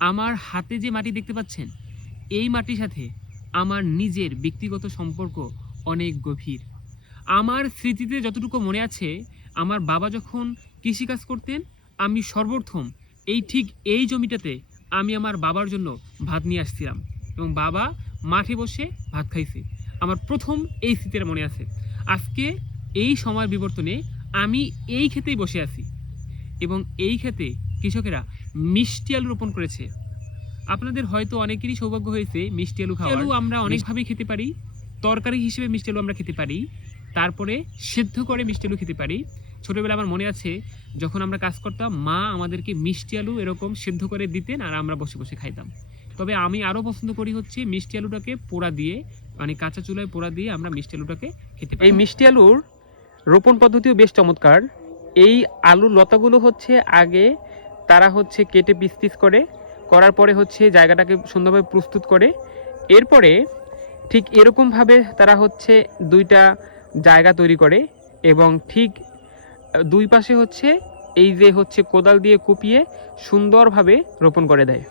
আমার হাতে যে মাটি দেখতে পাচ্ছেন, এই মাটির সাথে আমার নিজের ব্যক্তিগত সম্পর্ক অনেক গভীর। আমার স্মৃতিতে যতটুকু মনে আছে, আমার বাবা যখন কৃষিকাজ করতেন, আমি সর্বপ্রথম ঠিক এই জমিটাতে আমি আমার বাবার জন্য ভাত নিয়ে আসছিলাম এবং বাবা মাঠে বসে ভাত খাইছে। আমার প্রথম এই স্মৃতিটা মনে আছে। আজকে এই সময়ের বিবর্তনে আমি এই ক্ষেতেই বসে আছি এবং এই ক্ষেতে কৃষকেরা মিষ্টি আলু রোপণ করেছে। আপনাদের হয়তো অনেকেরই সৌভাগ্য হয়েছে মিষ্টি আলু খাওয়ার। আলু আমরা অনেকভাবেই খেতে পারি। তরকারি হিসেবে মিষ্টি আলু আমরা খেতে পারি, তারপরে সেদ্ধ করে মিষ্টি আলু খেতে পারি। ছোটোবেলায় আমার মনে আছে, যখন আমরা কাজ করতাম, মা আমাদেরকে মিষ্টি আলু এরকম সেদ্ধ করে দিতেন আর আমরা বসে বসে খাইতাম। তবে আমি আরও পছন্দ করি হচ্ছে মিষ্টি আলুটাকে পোড়া দিয়ে, মানে কাঁচা চুলায় পোড়া দিয়ে আমরা মিষ্টি আলুটাকে খেতে পারি। এই মিষ্টি আলুর রোপণ পদ্ধতিও বেশ চমৎকার। এই আলুর লতাগুলো হচ্ছে আগে তারা হচ্ছে কেটে পিস পিস করে, করার পরে হচ্ছে জায়গাটাকে সুন্দরভাবে প্রস্তুত করে, এরপরে ঠিক এরকমভাবে তারা হচ্ছে দুইটা জায়গা তৈরি করে এবং ঠিক দুই পাশে হচ্ছে এই যে হচ্ছে কোদাল দিয়ে কুপিয়ে সুন্দরভাবে রোপণ করে দেয়।